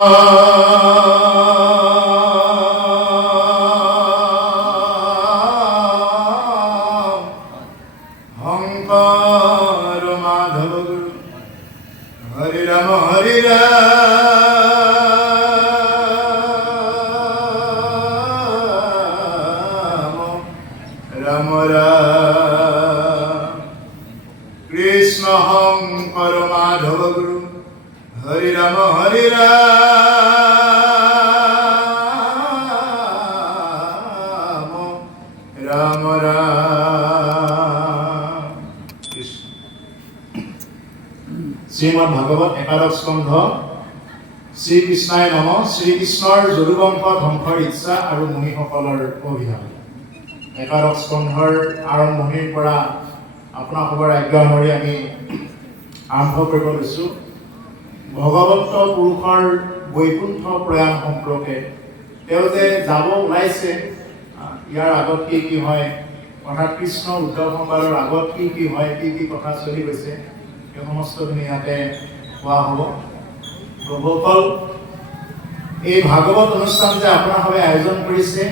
হংকার মাধব গুরু হরে রাম হরে রাম রাম রাম কৃষ্ণ হংকার মাধব গুরু হরে রাম রাম রাম কৃষ্ণ। শ্রীমদ ভাগৱত একাদশ স্কন্ধ শ্ৰীকৃষ্ণায় নম। শ্ৰীকৃষ্ণৰ যদুবংশ ধ্বংসৰ ইচ্ছা আৰু মুনিসকলৰ অভিধান। একাদশ স্কন্ধৰ আৰম্ভণিৰ পৰা আপোনালোকৰ আজ্ঞা অনুসৰি আমি আৰম্ভ কৰিব লৈছোঁ। ভগৱন্ত পুৰুষৰ বৈকুণ্ঠ প্ৰয়াণ সম্পৰ্কে তেওঁ যে যাব ওলাইছে, ইয়াৰ আগত কি কি হয়, অৰ্থাৎ কৃষ্ণ উদ্ধৱ সংবাদৰ আগত কি কি হয়, কি কি কথা চলি গৈছে, এই সমস্তখিনি ইয়াতে কোৱা হ'ব। প্ৰভুসকল, এই ভাগৱত অনুষ্ঠান যে আপোনালোকে আয়োজন কৰিছে,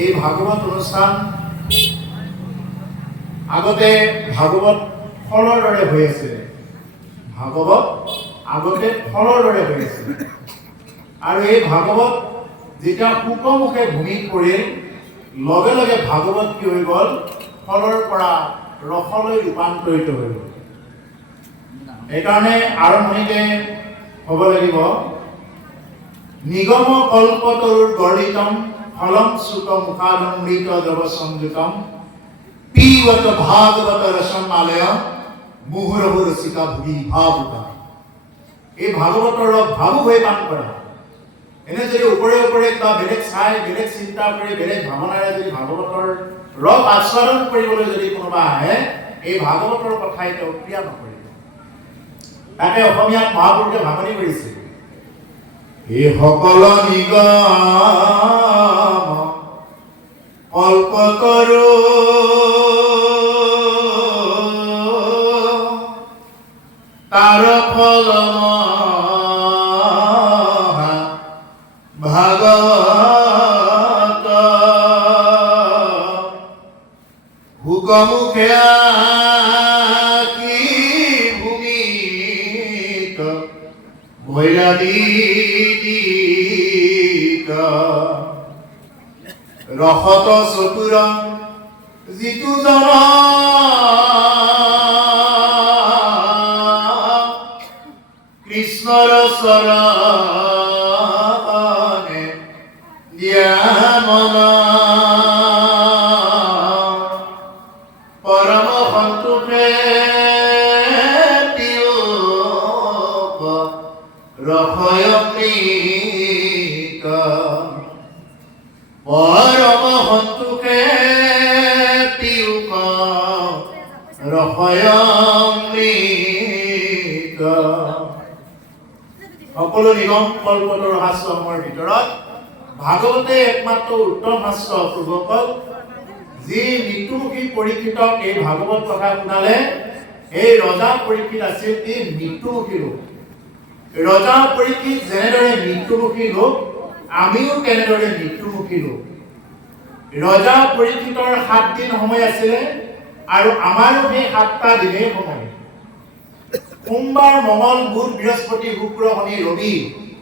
এই ভাগৱত অনুষ্ঠান আগতে ভাগৱত ফলৰ দৰে হৈ আছিলে। ভাগৱত আগতে ফলৰ দৰে হৈ আছিলে, আৰু এই ভাগৱত যেতিয়া সুকমুখে ভূমি পৰিল, লগে লগে ভাগৱত কি হৈ গ'ল, ফলৰ পৰা ৰসলৈ ৰূপান্তৰিত হৈ গ'ল। সেইকাৰণে আৰম্ভণিতে হ'ব লাগিব, নিগম কল্পতৰুৰ গৰ্লিতম ফলম সুত মুখাদমৃত দ্ৰৱ সংযুতম পিবত ভাগৱত ৰসম আলয়ম মুহুৰহু ৰসিকা ভুবি ভাবুকা। এই ভাগৱতৰ ৰস ভাবুক হৈ পান কৰা। এনে যদি ওপৰে ওপৰে বা বেলেগ চাই, বেলেগ চিন্তা কৰি, বেলেগ ভাৱনাৰে যদি ভাগৱতৰ ৰস আস্বাদন কৰিবলৈ যদি কোনোবা আহে, এই ভাগৱতৰ কথাই তেওঁ ক্ৰিয়া নকৰিব। তাকে অসমীয়াত মহাপুৰুষে ভাঙনি কৰিছে, এই সকল নিগম কল্পতৰু তাৰ ফল ভাগৱত হুকমুখে কি ভূমিত ভৈৰাদীত ৰসত চতুৰ যিটো জন কৃষ্ণৰ চৰণে দিয়া মন পৰম সন্তোষে তিওক ৰসয়মৃত পৰম সন্তোষে তিওক ৰসয়মৃত। সকলো নিগম কল্পতৰু শাস্ত্ৰসমূহৰ ভিতৰত ভাগৱতে একমাত্ৰ উত্তম শাস্ত্ৰ। প্ৰভুসকল, যি মৃত্যুমুখী পৰীক্ষিতক এই ভাগৱত কথা শুনালে, এই ৰজা পৰীক্ষিত আছিল ই মৃত্যুমুখী লোক। ৰজা পৰীক্ষিত যেনেদৰে মৃত্যুমুখী লোক, আমিও তেনেদৰে মৃত্যুমুখী লোক। ৰজা পৰীক্ষিতৰ 7 দিন সময় আছিলে, আৰু আমাৰো সেই 7টা দিনেই সময়। সোমবাৰ, মঙল, বুধ, বৃহস্পতি, শুক্ৰ, শনি, ৰবি,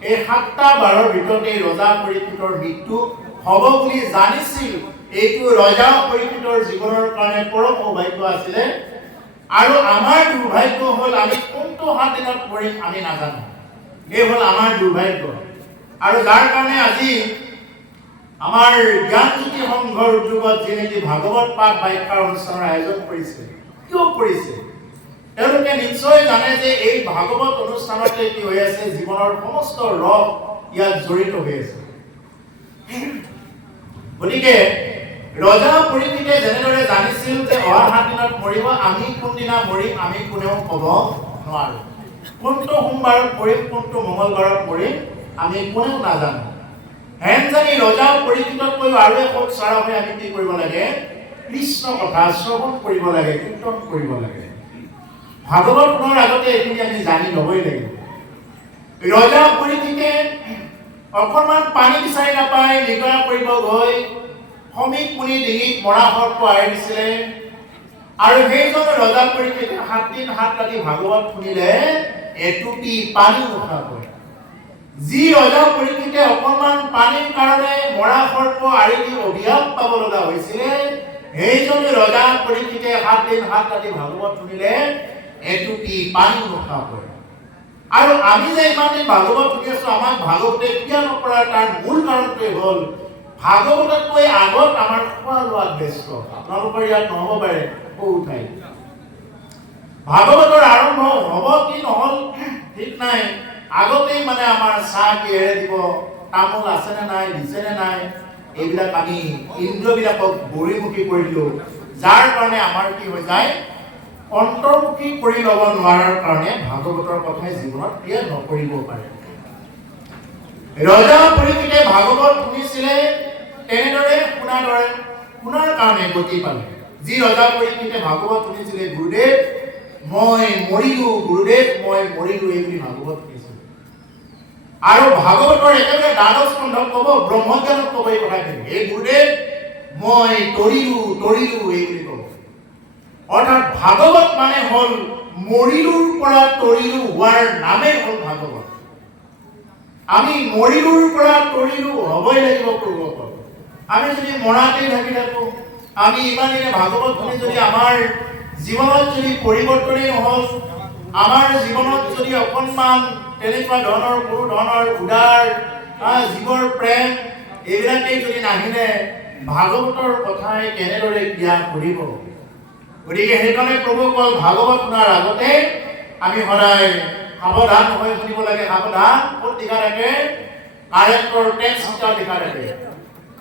এই 7টা বাৰৰ ভিতৰতে ৰজা পৰীক্ষিতৰ মৃত্যু হ'ব বুলি জানিছিল। এইটো ৰজা পৰীক্ষিতৰ জীৱনৰ কাৰণে পৰম সৌভাগ্য আছিলে। আৰু আমাৰ দুৰ্ভাগ্য হ'ল, আমি কোনটো 7 দিনত পৰিম আমি নাজানো। এই হ'ল আমাৰ দুৰ্ভাগ্য। আৰু যাৰ কাৰণে আজি আমাৰ জ্ঞানজ্যোতি সংঘৰ উদ্যোগত যি নেকি ভাগৱত পাঠ ব্যাখ্যাৰ অনুষ্ঠানৰ আয়োজন কৰিছে, কিয় কৰিছে? তেওঁলোকে নিশ্চয় জানে যে এই ভাগৱত অনুষ্ঠানতে কি হৈ আছে, জীৱনৰ সমস্ত ৰস ইয়াত জড়িত হৈ আছে। গতিকে ৰজা পৰীক্ষিতে যেনেদৰে জানিছিল যে অহা 7 দিনত মৰিব, আমি কোনদিনা মৰিম আমি কোনেও ক'ব নোৱাৰো। কোনটো সোমবাৰত মৰিম, কোনটো মঙলবাৰত মৰিম আমি কোনেও নাজানো। হেন জানি ৰজা পৰীক্ষিততকৈ আৰু এখন চাৰা হৈ আমি কি কৰিব লাগে, কৃষ্ণ কথা শ্ৰৱণ কৰিব লাগে, কীৰ্তন কৰিব লাগে। ভাগৱত শুনাৰ আগতে এইখিনি আমি জানি ল'বই লাগিব। ৰজা পৰীক্ষিতে অকণমান পানী বিচাৰি নাপায় নিগৰা কৰিব গৈ সমীক মুনি ডিঙিত মৰা সৰ্প আঁৰি দিছিলে আৰু সেইজন ৰজা পৰীক্ষিতে 7 দিন 7 ৰাতি ভাগৱত শুনিলে এটুপি পানী নোখোৱাকৈ। যি ৰজা পৰীক্ষিতে অকণমান পানীৰ কাৰণে মৰা সৰ্প আঁৰি দি অভিশাপ পাব লগা হৈছিলে সেইজন ৰজা পৰীক্ষিতে 7 দিন 7 ৰাতি ভাগৱত শুনিলে এটুপি পানী নোখোৱাকৈ। আৰু আমি যে ইমান দিন ভাগৱত শুনি আছো আমাক ভাগৱতে কিয় নকৰাৰ তাৰ মূল কাৰণটোৱে হ'ল ভাগৱততকৈ আগত আমাৰ খোৱা লোৱাত ব্যস্ত। আপোনালোকৰ ইয়াত নহ'ব পাৰে বহু ঠাই ভাগৱতৰ আৰম্ভ হ'ব কি নহ'ল ঠিক নাই, আগতেই মানে আমাৰ চাহ কিহেৰে দিব, তামোল আছেনে নাই, দিছেনে নাই, এইবিলাক আমি ইন্দ্ৰিয়বিলাকক বৰিমুখী কৰি দিলোঁ, যাৰ কাৰণে আমাৰ কি হৈ যায় অন্তৰ্মুখী কৰি ল'ব নোৱাৰাৰ কাৰণে ভাগৱতৰ কথাই জীৱনত ক্ৰিয়া নকৰিব পাৰে। ৰজা পৰীক্ষিতে ভাগৱত শুনিছিলে তেনেদৰে শুনাৰ কাৰণে গতি পালে। যি ৰজা পৰীক্ষিতে ভাগৱত শুনিছিলে গুৰুদেৱ মই মৰিলো, গুৰুদেৱ মই মৰিলো এই বুলি ভাগৱত শুনিছিল আৰু ভাগৱতৰ একেবাৰে দ্বাদশ স্কন্ধক ক'ব, ব্ৰহ্মজ্ঞানত ক'ব এই কথাখিনি, এই গুৰুদেৱ মই তৰিলো এই বুলি ক'ব। অৰ্থাৎ ভাগৱত মানে হ'ল মৰিলোৰ পৰা তৰিলো হোৱাৰ নামেই হ'ল ভাগৱত। আমি মৰিলোৰ পৰা তৰিলো হ'বই লাগিব পূৰ্বপদ। আমি যদি মৰাতেই থাকি থাকো, আমি ইমান দিনে ভাগৱত শুনি যদি আমাৰ জীৱনত যদি পৰিৱৰ্তনেই নহ'ল, আমাৰ জীৱনত যদি অকণমান তেনেকুৱা ধৰণৰ কোনো ধৰণৰ উদাৰ জীৱৰ প্ৰেম এইবিলাকেই যদি নাহিলে ভাগৱতৰ কথাই কেনেদৰে ক্ৰিয়া কৰিব। গতিকে সেইকাৰণে প্ৰভু কল ভাগৱত শুনাৰ আগতে আমি সদায় সাৱধান হৈ শুনিব লাগে। সাৱধান ক'ত লিখা থাকে? কাৰেক্টৰ টেক্সট লিখা থাকে।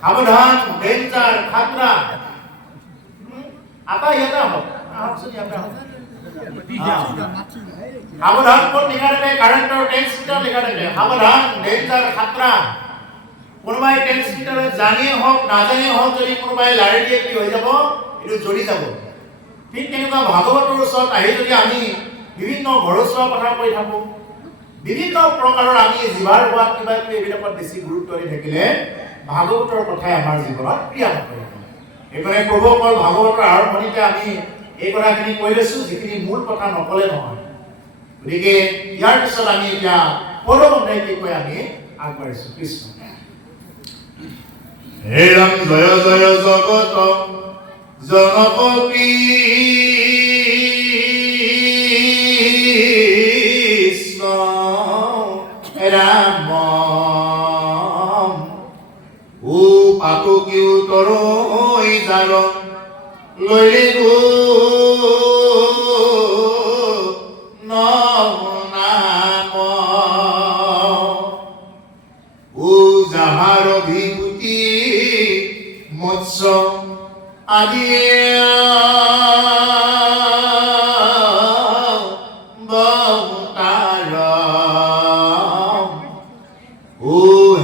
সাৱধান, ডেঞ্জাৰ, খাতৰা। आता येता हो সাৱধান ক'ত লিখা থাকে? কাৰেক্টৰ টেক্সট লিখা থাকে। সাৱধান, ডেঞ্জাৰ, খাতৰা। কোনোবাই টেক্সট জানিয়ে হওক নাজানিয়ে হওক যদি কোনোবাই লাৰি দিয়ে কি হৈ যাব? এইটো জ্বলি যাব। ঠিক তেনেকুৱা ভাগৱতৰ ওচৰত আহি যদি আমি বিভিন্ন ঘৰচুৱা কথা কৈ থাকোঁ, বিভিন্ন প্ৰকাৰৰ আমি জিভাৰ সোৱাদ কিবা কিবি এইবিলাকত বেছি গুৰুত্ব দি থাকিলে ভাগৱতৰ কথাই আমাৰ জীৱনত ক্ৰিয়া নকৰে। এইকাৰণে প্ৰভু অকল ভাগৱতৰ আৰম্ভণিতে আমি এই কথাখিনি কৈ লৈছোঁ, যিখিনি মূল কথা নকলে নহয়। গতিকে ইয়াৰ পিছত আমি এতিয়া পদবন্ধে কি কৈ আমি আগবাঢ়িছোঁ। কৃষ্ণ হে ৰাম জয় জয় জগত জনপতি কৃষ্ণ ৰাম ও পাতকী তৰৈ যাৰ লৈলে গো নাম ও যাহাৰ বিভূতি মৎস্য আদি ও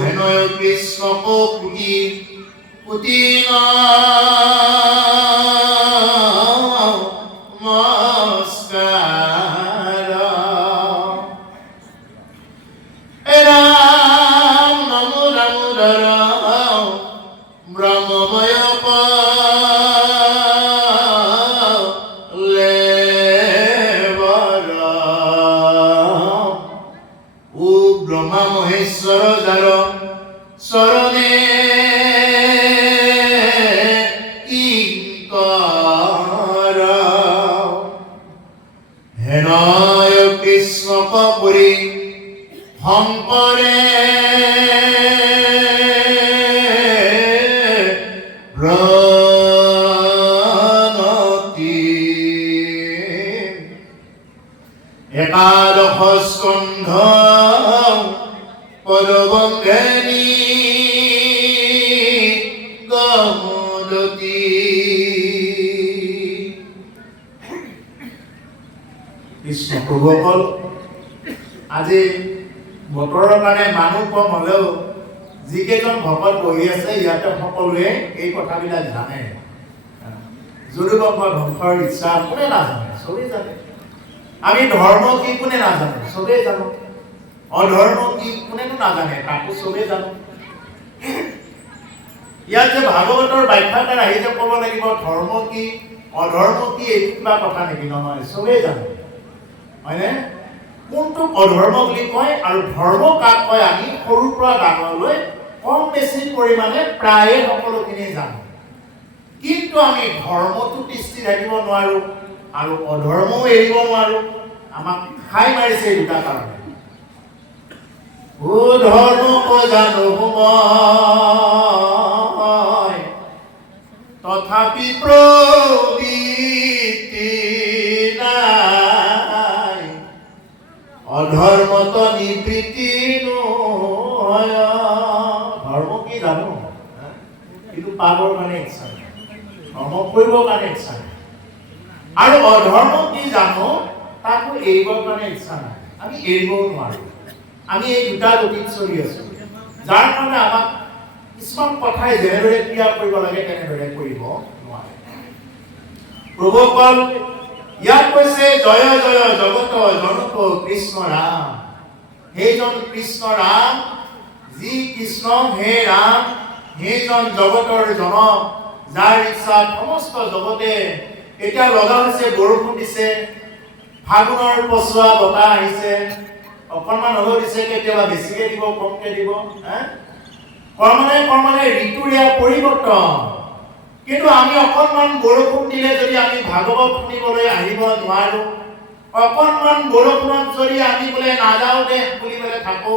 হেনয় কৃষ্ণক কোটি কোটি নমস্কাৰ। ৰাম নম দামোদৰ ব্ৰহ্মময় লেবৰ ও ব্ৰহ্মা মহেশ্বৰ যাৰ চৰণে হেনয় কৃষ্ণক পৰি শংকৰে প্ৰণতি একাদশ স্কন্ধ পদবন্ধেনী গমদতি। কৃষ্ণ প্ৰভুসকল, আজি বতৰৰ কাৰণে মানুহ কম হ'লেও যিকেইজন ভকত বহি আছে ইয়াতে সকলোৱে এই কথাবিলাক জানে। যদুবংশ ধ্বংসৰ ইচ্ছা কোনে নাজানে? চবেই জানে। আমি ধৰ্ম কি কোনে নাজানে? চবেই জানো। অধৰ্ম কি কোনেনো নাজানে, তাকো চবেই জানো। ইয়াত যে ভাগৱতৰ ব্যাখ্যাকাৰ আহি যে ক'ব লাগিব ধৰ্ম কি অধৰ্ম কি এইটো কিবা কথা নেকি? নহয়, চবেই জানো, হয়নে? কোনটোক অধৰ্ম বুলি কয় আৰু ধৰ্ম কাক কয় আমি সৰুৰ পৰা ডাঙৰলৈ কম বেছি পৰিমাণে প্ৰায়ে সকলোখিনি জানো। কিন্তু আমি ধৰ্মটো তিষ্ঠি থাকিব নোৱাৰো আৰু অধৰ্মও এৰিব নোৱাৰো। আমাক খাই মাৰিছে এই দুটা কাৰণে। ধৰ্ম জানো মই তথাপি প্ৰবৃত্তি নাই, অধৰ্মত নিবৃত্তি নহয়। ধৰ্ম কি জানো, কিন্তু পাবৰ কাৰণে ইচ্ছা নাই, ধৰ্ম কৰিবৰ কাৰণে ইচ্ছা নাই। আৰু অধৰ্ম কি জানো, তাকো এৰিবৰ কাৰণে ইচ্ছা নাই, আমি এৰিবও নোৱাৰো। আমি এই দুটা গতিত চলি আছো, যাৰ কাৰণে আমাক কিছুমান কথাই যেনেদৰে ক্ৰিয়া কৰিব লাগে তেনেদৰে কৰিব নোৱাৰে। প্ৰভুসকল ইয়াত কৈছে জয় জয় জগত জনক কৃষ্ণ ৰাম। সেইজন কৃষ্ণ ৰাম, যি কৃষ্ণ হে ৰাম, সেইজন জগতৰ জনক, যাৰ ইচ্ছাত সমস্ত জগতে এতিয়া লগা হৈছে। বৰষুণ দিছে, ফাগুনৰ পছোৱা বতাহ আহিছে, অকণমান হ'লেও দিছে, কেতিয়াবা বেছিকে দিব কমকে দিব, ক্ৰমান্বয়ে ঋতুৰ পৰিৱৰ্তন। কিন্তু আমি অকণমান বৰষুণ দিলে যদি আমি ভাগৱত শুনিবলৈ আহিব নোৱাৰো, অকণমান বৰষুণত যদি আমি বোলে নাযাওঁ দে বুলি বোলে থাকো,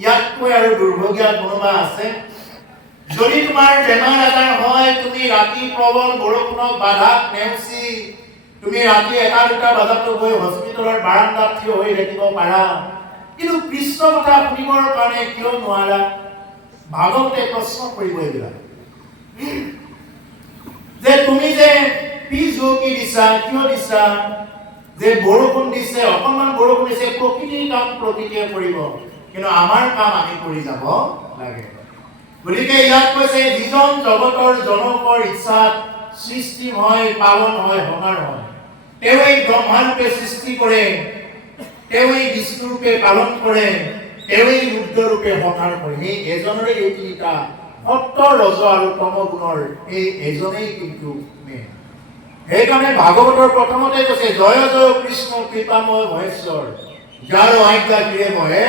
ইয়াতকৈ আৰু দুৰ্ভগীয়া কোনোবা আছে? যদি তোমাৰ বেমাৰ আজাৰ হয়, তুমি ৰাতি প্ৰবল বৰষুণক বাধাত নেওচি তুমি ৰাতি 1-2 বজাতো গৈ হস্পিটেলৰ বাৰান্দাত থিয় হৈ থাকিব পাৰা, কিন্তু কৃষ্ণ কথা শুনিবৰ কাৰণে কিয় নোৱাৰা? ভাগৱতে প্ৰশ্ন কৰিব এইবিলাক যে তুমি যে পিছ হুঁকি দিছা, কিয় দিছা? যে বৰষুণ দিছে, অকণমান বৰষুণ দিছে, প্ৰকৃতিৰ কাম প্ৰকৃতিয়ে কৰিব, কিন্তু আমাৰ কাম আমি কৰি যাব লাগে। গতিকে ইয়াত কৈছে যিজন জগতৰ জনকৰ ইচ্ছাত সৃষ্টি হয়, পালন হয়, সংহাৰ হয়, তেওঁই ব্ৰহ্মাৰূপে সৃষ্টি কৰে, তেওঁই বিষ্ণুৰূপে পালন কৰে, তেওঁই ৰুদ্ৰৰূপে সংহাৰ কৰে। সেই এজনৰে এই তিনিটা সত্য, ৰজ আৰু তম গুণৰ এই এজনেই কিন্তু মেইন। সেইকাৰণে ভাগৱতৰ প্ৰথমতে কৈছে জয় জয় কৃষ্ণ কৃপাময় মহেশ্বৰ, যাৰ আজ্ঞা দিয়ে মহে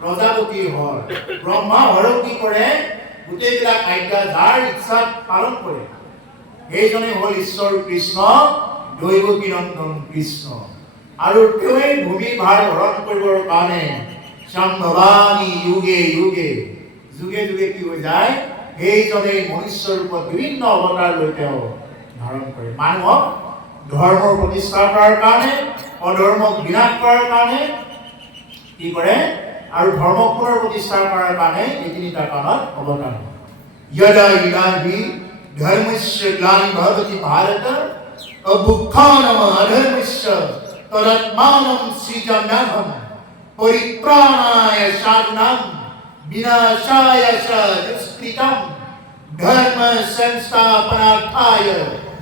প্ৰজাপতি হয়। ব্ৰহ্মা হৰক কি কৰে? গোটেইবিলাক আজ্ঞা যাৰ ইচ্ছাত পালন কৰে, সেইজনে হ'ল ঈশ্বৰ কৃষ্ণ, দৈৱকী নন্দন কৃষ্ণ। আৰু তেওঁই ভূমি ভাৰ হৰণ কৰিবৰ কাৰণে সম্ভৱামি যুগে যুগে যুগে যুগে কি হৈ যায়? সেইজনে মনুষ্য ৰূপত বিভিন্ন অৱতাৰ লৈ তেওঁ ধাৰণ কৰে। মানুহক ধৰ্মৰ প্ৰতিষ্ঠা কৰাৰ কাৰণে, অধৰ্মক বিনাশ কৰাৰ কাৰণে কি কৰে? আৰু ধৰ্মক পুনৰ প্ৰতিষ্ঠা কৰাৰ কাৰণে এই তিনিটা কামত অৱতাৰ হয়। यदा यदा हि धर्मस्य ग्लानिर्भवति भारत अभुत्थानम् अधर्मस्य तदात्मानं सृजाम्यहम् परित्राणाय साधूनां विनाशाय च दुष्कृतं धर्म संस्थापनार्थाय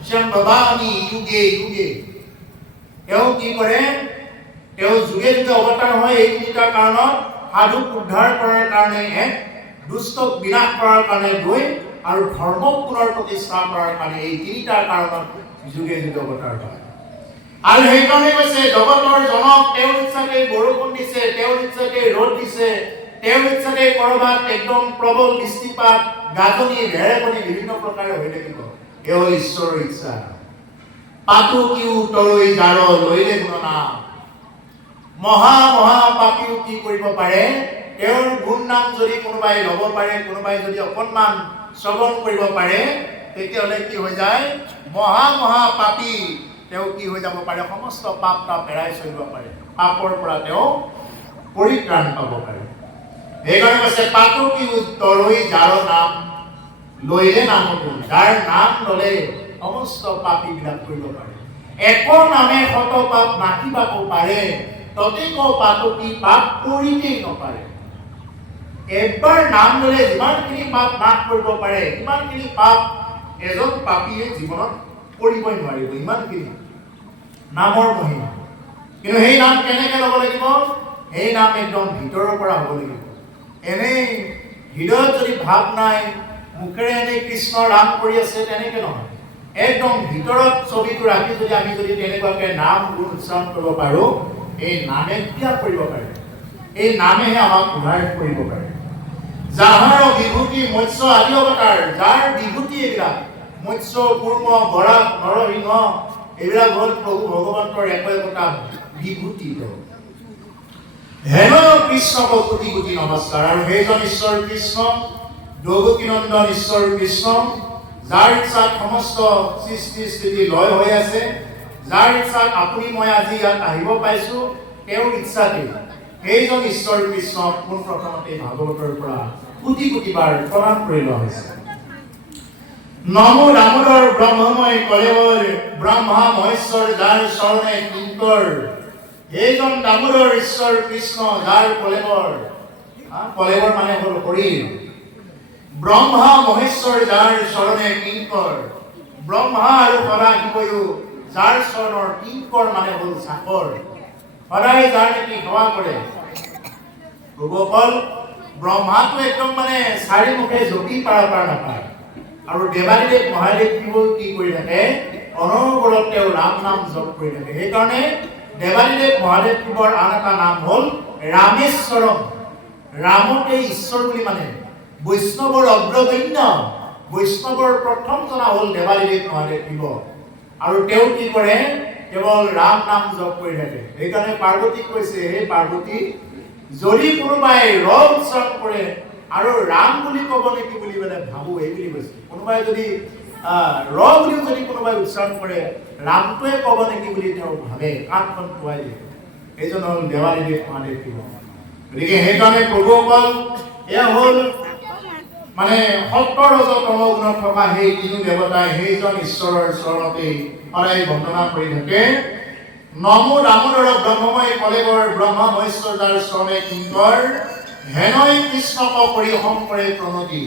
सम्भवामि युगे युगे। তেওঁ কি কৰে? তেওঁ যুগে যুগে অৱতাৰ হয় এই তিনিটা কাৰণত, সাধুক উদ্ধাৰ কৰাৰ কাৰণে, এক দুষ্টক বিনাশ কৰাৰ কাৰণে দুই, আৰু ধৰ্মক পুনৰ প্ৰতিষ্ঠা কৰাৰ কাৰণে এই তিনিটা কাৰণত যুগে যুগে অৱতাৰ হয়। আৰু সেইকাৰণে কৈছে জগতৰ জনক, তেওঁৰ ইচ্ছাতে বৰষুণ দিছে, তেওঁৰ ইচ্ছাতে ৰ'দ দিছে, তেওঁৰ ইচ্ছাতে কৰবাত একদম প্ৰবল বৃষ্টিপাত, গাজনি, ঢেৰেকনি বিভিন্ন প্ৰকাৰে হৈ থাকিব। এও ঈশ্বৰৰ ইচ্ছা। পাতো কিউ তৰৈ জাৰ লৈলে গুণনাম। মহা মহা পাপীও কি কৰিব পাৰে? তেওঁৰ গুণ নাম যদি কোনোবাই ল'ব পাৰে, কোনোবাই যদি অকণমান শ্ৰৱণ কৰিব পাৰে, তেতিয়াহ'লে কি হৈ যায়? মহা মহা পাপী তেওঁ কি হৈ যাব পাৰে? সমস্ত পাপ তাপ এৰাই চলিব পাৰে, পাপৰ পৰা তেওঁ পৰিত্ৰাণ পাব পাৰে। সেইকাৰণে কৈছে পাতো কি তৰৈ জাৰ নাম লৈলে নাম, যাৰ নাম ল'লে সমস্ত পাপীবিলাক কৰিব পাৰে। এক নামে শত পাপ নাকিবাব পাৰে, ততেক পাতো কি পাপ কৰিতেই নপাৰে। এবাৰ নাম ল'লে যিমানখিনি পাপ নাশ কৰিব পাৰে, সিমানখিনি পাপ এজন পাপীয়ে জীৱনত কৰিবই নোৱাৰিব, ইমানখিনি নামৰ মহিমা। কিন্তু সেই নাম কেনেকে ল'ব লাগিব? সেই নাম একদম ভিতৰৰ পৰা হ'ব লাগিব। এনেই হৃদয়ত যদি ভাৱ নাই, মুখেৰে এনেই কৃষ্ণ ৰাম কৰি আছে, তেনেকৈ নহয়। একদম ভিতৰত ছবিটো ৰাখি যদি আমি তেনেকুৱাকৈ নাম গুণ উচ্চাৰণ কৰিব পাৰোঁ, এই নামে ক্ৰিয়া কৰিব পাৰে। এই নামেহে আমাক উদ্ধাৰ কৰিব পাৰে। যাহাৰ বিভূতি মৎস্য আদি অৱতাৰ, যাৰ বিভূতি এইবিলাক মৎস্য, কুৰ্ম, বৰাহ, নৰসিংহ, এইবিলাক হ'ল প্ৰভু ভগৱন্তৰ একোটা বিভূতি। হেন কৃষ্ণক কোটি কোটি নমস্কাৰ। আৰু সেইজন ঈশ্বৰ কৃষ্ণ, দৈৱকীনন্দন ঈশ্বৰ কৃষ্ণ, যাৰ ইচ্ছাত সমস্ত সৃষ্টি স্থিতি লয় হৈ আছে, যাৰ ইচ্ছাত আপুনি মই আজি ইয়াত আহিব পাইছোঁ, তেওঁৰ ইচ্ছাতে সেইজন ঈশ্বৰ কৃষ্ণক পোনপ্ৰথমতে ভাগৱতৰ পৰা কোটি কোটি বাৰ প্ৰণাম কৰি লোৱা হৈছে। নমো দামোদৰ ব্ৰহ্মময় কলেবৰ, ব্ৰহ্মা মহেশ্বৰ যাৰ চৰণে কিংকৰ। এইজন দামোদৰ ঈশ্বৰ কৃষ্ণ, যাৰ কলেবৰ, কলেবৰ মানে হ'ল শৰীৰ। ব্ৰহ্মা মহেশ্বৰ যাৰ চৰণে কিংকৰ। ব্ৰহ্মা আৰু সদাশিৱয়ো যাৰ চৰণৰ কিংকৰ মানে হ'ল চাকৰ। সদায় যাৰ নেকি সেৱা কৰে। প্ৰভুসকল, ব্ৰহ্মাটো একদম মানে চাৰিমুখে জপি পাৰ নাপায়। আৰু দেৱাদিদেৱ মহাদেৱও কি কৰি থাকে, অনবৰত তেওঁ ৰাম নাম জপ কৰি থাকে। সেইকাৰণে দেৱাদিদেৱ মহাদেৱৰ আন এটা নাম হ'ল ৰামেশ্বৰম। ৰামকে ঈশ্বৰ বুলি মানে। বৈষ্ণৱৰ অগ্ৰগণ্য, বৈষ্ণৱৰ প্ৰথম জনা হ'ল দেৱাদিদেৱ মহাদেৱ শিৱ। আৰু তেওঁ কি কৰে, কেৱল ৰাম নাম জপ কৰি থাকে। সেইকাৰণে পাৰ্বতীক কৈছে, হে পাৰ্বতী, যদি কোনোবাই ৰ উচ্চাৰণ কৰে আৰু ৰাম বুলি ক'ব নেকি বুলি মানে ভাবো, এই বুলি কৈছে। কোনোবাই যদি ৰ বুলিও যদি কোনোবাই উচ্চাৰণ কৰে, ৰামটোৱে ক'ব নেকি বুলি তেওঁ ভাবে, কাণখন খুৱাই দিয়ে। এইজন হ'ল দেৱাদিদেৱ মহাদেৱ শিৱ। গতিকে সেইকাৰণে প্ৰভুসকল, এয়া হ'ল মানে সত্তৰ ৰজতম গুণত থকা সেই তিনিও দেৱতাই সেইজন ঈশ্বৰৰ চৰণতেই সদায় বন্দনা কৰি থাকে। নমো দামোদৰ ব্ৰহ্মময় কলেবৰ, ব্ৰহ্মা মহেশ্বৰ যাৰ চৰণে কিংকৰ। হেনৈ কৃষ্ণক কৰি শংকৰে প্ৰণতি।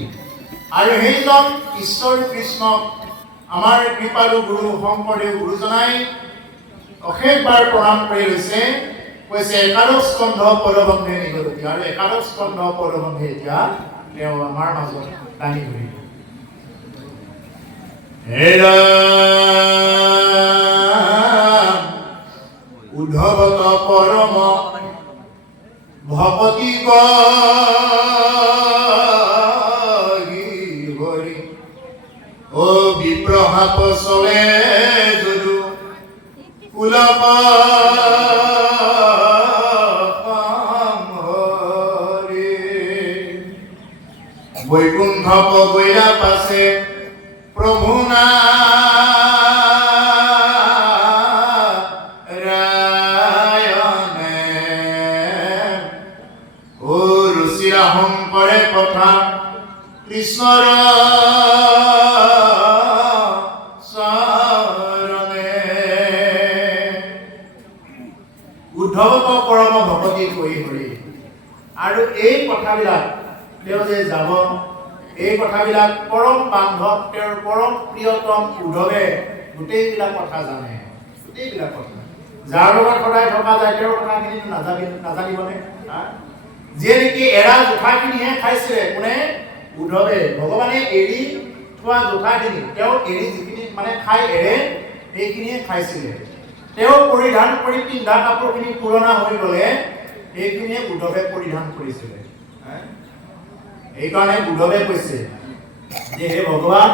আৰু সেইজন ঈশ্বৰ কৃষ্ণক আমাৰ কৃপালু গুৰু শংকৰদেৱ গুৰুজনাই অশেষবাৰ প্ৰণাম কৰি লৈছে। কৈছে একাদশ স্কন্ধ পদবন্ধে নিগদতি। আৰু একাদশ স্কন্ধ পদবন্ধে এতিয়া তেওঁ আমাৰ মাজত দাঙি ধৰিব। হে ৰাম উদ্ধৱত পৰম ভকতি হৰি। ও বিপ্ৰহাপ চলে যদু কুলপ বৈকুণ্ঠ গৈলা পাছে প্ৰভু নাৰায়ণে। ও ৰুচিৰা শংকৰে কথা কৃষ্ণৰ চৰণে। উদ্ধৱত পৰম ভকতি কৰি হৰি। আৰু এই কথাবিলাক তেওঁ যে যাব, এই কথাবিলাক পৰম বান্ধৱ, তেওঁৰ পৰম প্ৰিয়তম উদ্ধৱে গোটেইবিলাক কথা জানে। গোটেইবিলাক কথা যাৰ লগত সদায় থকা যায়, তেওঁৰ কথাখিনি নাজানিবনে? যিয়ে নেকি এৰা জোঠাখিনিহে খাইছিলে, কোনে? উদ্ধৱে। ভগৱানে এৰি থোৱা জোঠাখিনি তেওঁ এৰি যিখিনি মানে খাই এৰে, সেইখিনিয়ে খাইছিলে। তেওঁ পৰিধান কৰি পিন্ধা কাপোৰখিনি পুৰণা হৈ গ'লে সেইখিনিয়ে উদ্ধৱে পৰিধান কৰিছিলে। এইকাৰণে উদ্ধৱে কৈছে যে হে ভগৱান,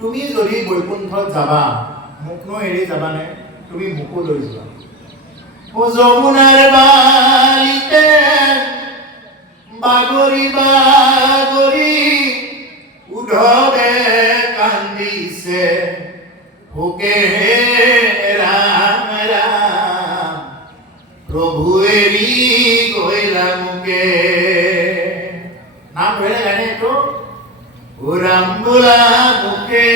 তুমি যদি বৈকুণ্ঠত যাবা, মোকনো এৰি যাবানে? তুমি মোকো লৈ যোৱা। ও যমুনাৰ বালিতে বাগৰি বাগৰি উদ্ধৱে কান্দিছে, ভোকে ৰাম ৰাম প্ৰভু এৰি গৈলা মোকে। নাম ধৰিলে জানে এইটো? ও ৰাম বোলা মোকে,